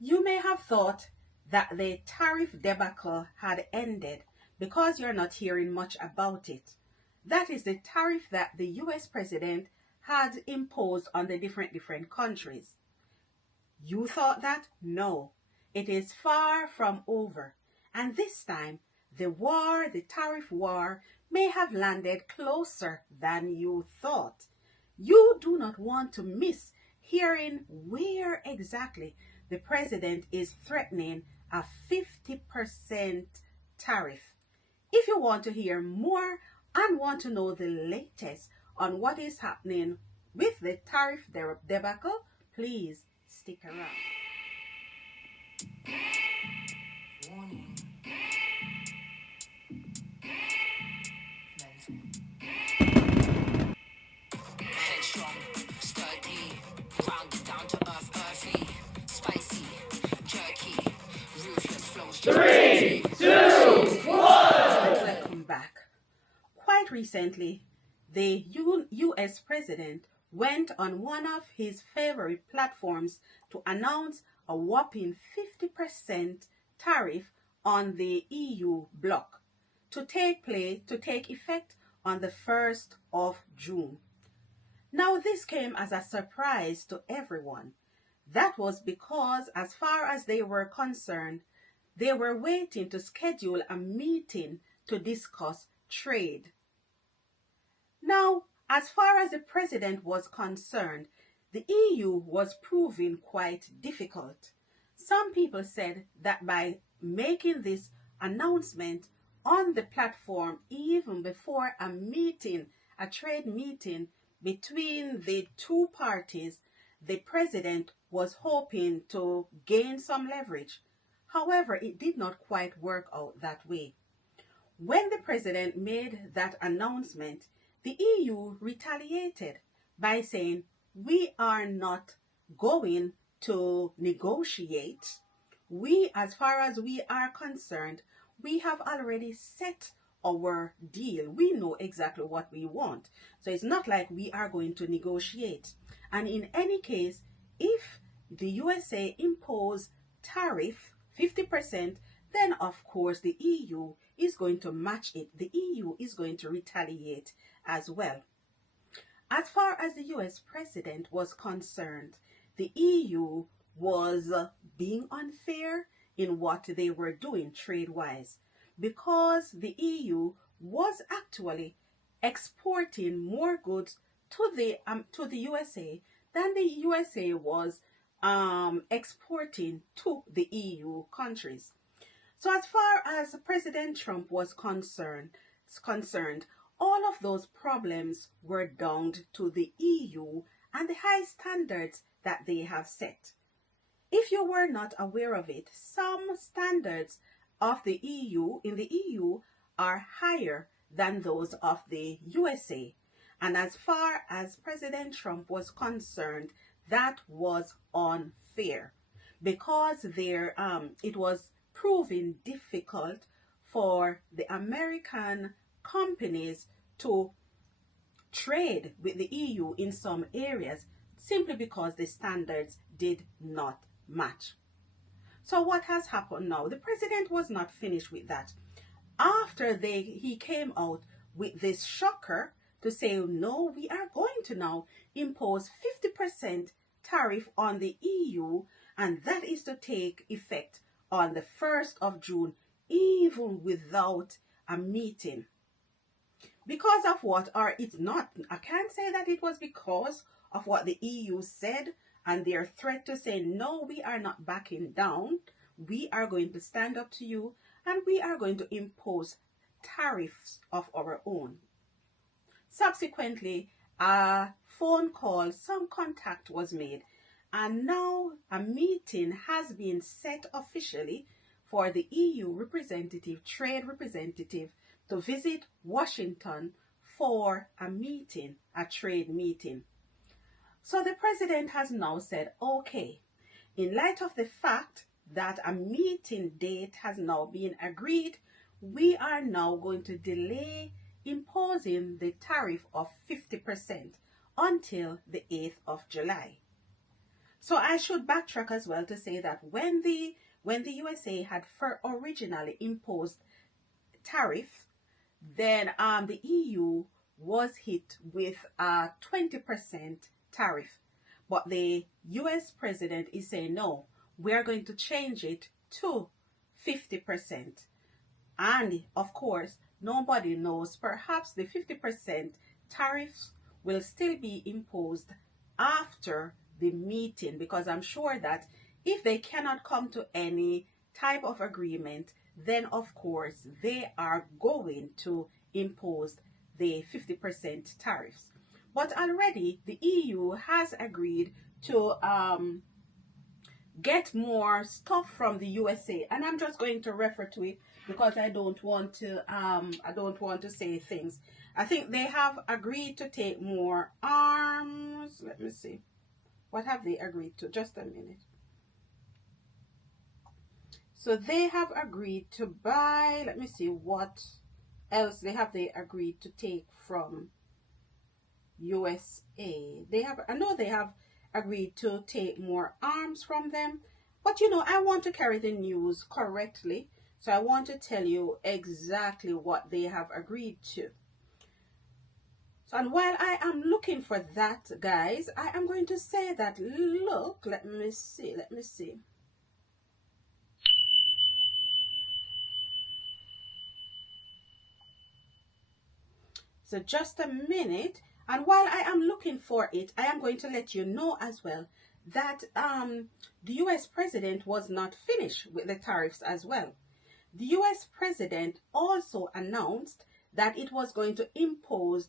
You may have thought that the tariff debacle had ended because you're not hearing much about it. That is the tariff that the US president had imposed on the different countries. You thought that? No. It is far from over. And this time, the tariff war, may have landed closer than you thought. You do not want to miss hearing where exactly the president is threatening a 50% tariff. If you want to hear more and want to know the latest on what is happening with the tariff debacle, please stick around. Warning. Headstrong, sturdy, rounded down to earth, earthy, spicy, jerky, ruthless flows. 3, 2, 1. Welcome back. Quite recently, the US president went on one of his favorite platforms to announce a whopping 50% tariff on the EU bloc to take effect on the 1st of June. Now, this came as a surprise to everyone. That was because, as far as they were concerned, they were waiting to schedule a meeting to discuss trade. Now, as far as the president was concerned, the EU was proving quite difficult. Some people said that by making this announcement on the platform, even before a trade meeting between the two parties, the president was hoping to gain some leverage. However, it did not quite work out that way. When the president made that announcement, the EU retaliated by saying, "We are not going to negotiate. As far as we are concerned, we have already set our deal. We know exactly what we want. So it's not like we are going to negotiate." And in any case, if the USA impose tariff 50%, then of course the EU is going to match it. The EU is going to retaliate as well. As far as the US president was concerned, the EU was being unfair in what they were doing trade-wise, because the EU was actually exporting more goods to the USA than the USA was exporting to the EU countries. So as far as President Trump was concerned, all of those problems were down to the EU and the high standards that they have set. If you were not aware of it, some standards of the EU in the EU are higher than those of the USA. And as far as President Trump was concerned, that was unfair, because it was proving difficult for the American companies to trade with the EU in some areas simply because the standards did not match. So what has happened now? The president was not finished with that. After he came out with this shocker to say, no, we are going to now impose 50% tariff on the EU, and that is to take effect on the 1st of June, even without a meeting. Because of what? Or it's not, I can't say that it was because of what the EU said and their threat to say, no, we are not backing down. We are going to stand up to you and we are going to impose tariffs of our own. Subsequently, a phone call, some contact was made, and now a meeting has been set officially for the EU trade representative, to visit Washington for a trade meeting. So the president has now said, okay, in light of the fact that a meeting date has now been agreed, we are now going to delay imposing the tariff of 50% until the 8th of July. So I should backtrack as well to say that when the USA had originally imposed tariff, then the EU was hit with a 20% tariff. But the US president is saying, no, we're going to change it to 50%. And of course, nobody knows, perhaps the 50% tariffs will still be imposed after the meeting, because I'm sure that if they cannot come to any type of agreement, then of course they are going to impose the 50% tariffs. But already the EU has agreed to get more stuff from the USA, and I'm just going to refer to it because I don't want to say things. I think they have agreed to take more arms. Let me see. What have they agreed to? Just a minute. So they have agreed to buy, let me see what else they agreed to take from USA. I know they have agreed to take more arms from them, but I want to carry the news correctly, so I want to tell you exactly what they have agreed to. So, and while I am looking for that, guys, I am going to say that, look, let me see. So just a minute, and while I am looking for it, I am going to let you know as well that the US president was not finished with the tariffs as well. The US president also announced that it was going to impose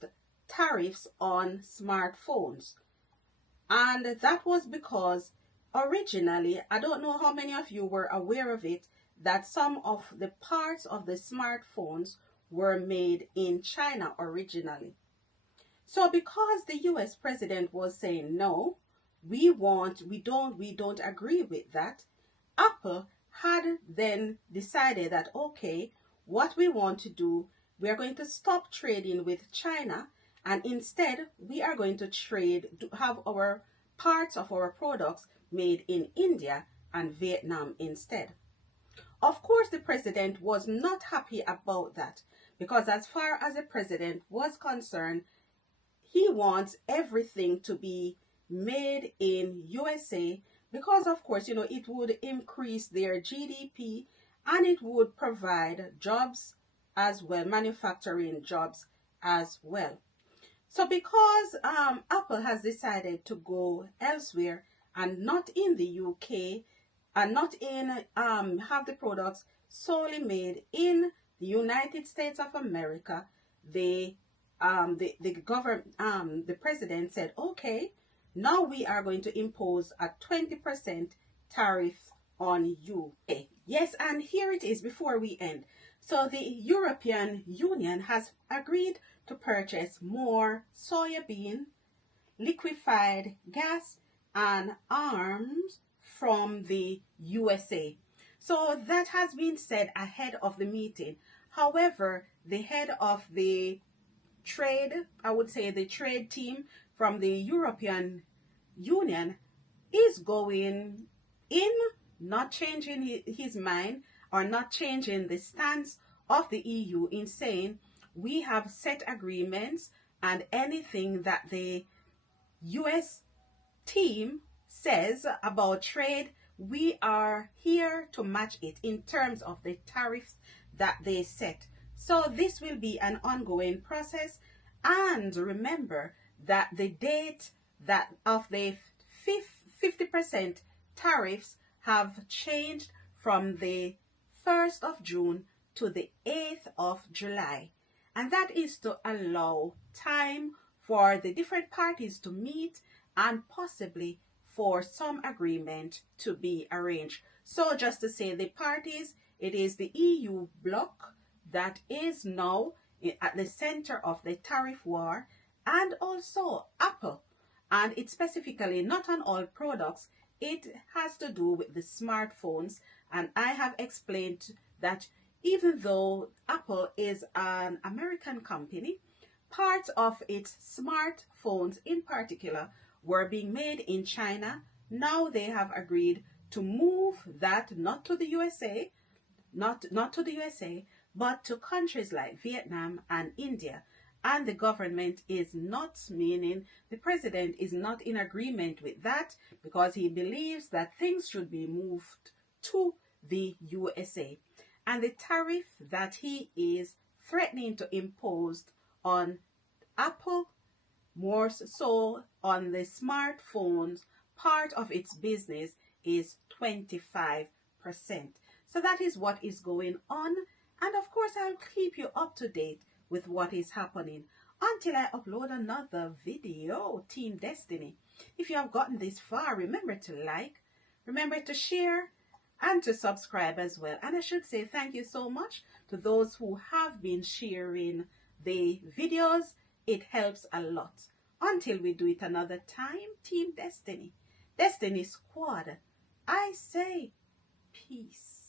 tariffs on smartphones. And that was because originally, I don't know how many of you were aware of it, that some of the parts of the smartphones were made in China originally. So because the US president was saying no, we don't agree with that, Apple had then decided that, okay, what we want to do, we are going to stop trading with China, and instead we are going to have our parts of our products made in India and Vietnam instead. Of course, the president was not happy about that, because as far as the president was concerned, he wants everything to be made in USA, because of course, it would increase their GDP and it would provide jobs as well, manufacturing jobs as well. So because Apple has decided to go elsewhere and not in the UK, and not have the products solely made in the United States of America, the president said, okay, now we are going to impose a 20% tariff on you. Okay. Yes, and here it is before we end. So the European Union has agreed to purchase more soybean, liquefied gas, and arms from the USA. So that has been said ahead of the meeting. However, the head of the trade, I would say the trade team from the European Union, is going in, not changing his mind or not changing the stance of the EU in saying we have set agreements, and anything that the US team says about trade, we are here to match it in terms of the tariffs that they set. So this will be an ongoing process, and remember that the date that of the 50% tariffs have changed from the 1st of June to the 8th of July, and that is to allow time for the different parties to meet and possibly for some agreement to be arranged. So just to say the parties, it is the EU bloc that is now at the center of the tariff war, and also Apple. And it's specifically not on all products, it has to do with the smartphones. And I have explained that even though Apple is an American company, parts of its smartphones in particular were being made in China Now they have agreed to move that not to the USA, not to the USA, but to countries like Vietnam and India. And the government is not, meaning the president is not in agreement with that, because he believes that things should be moved to the USA. And the tariff that he is threatening to impose on Apple, more so on the smartphones part of its business, is 25%. So that is what is going on. And of course, I'll keep you up to date with what is happening until I upload another video, Team Destiny. If you have gotten this far, remember to like, remember to share, and to subscribe as well. And I should say thank you so much to those who have been sharing the videos. It helps a lot. Until we do it another time, Team Destiny, Destiny Squad, I say peace.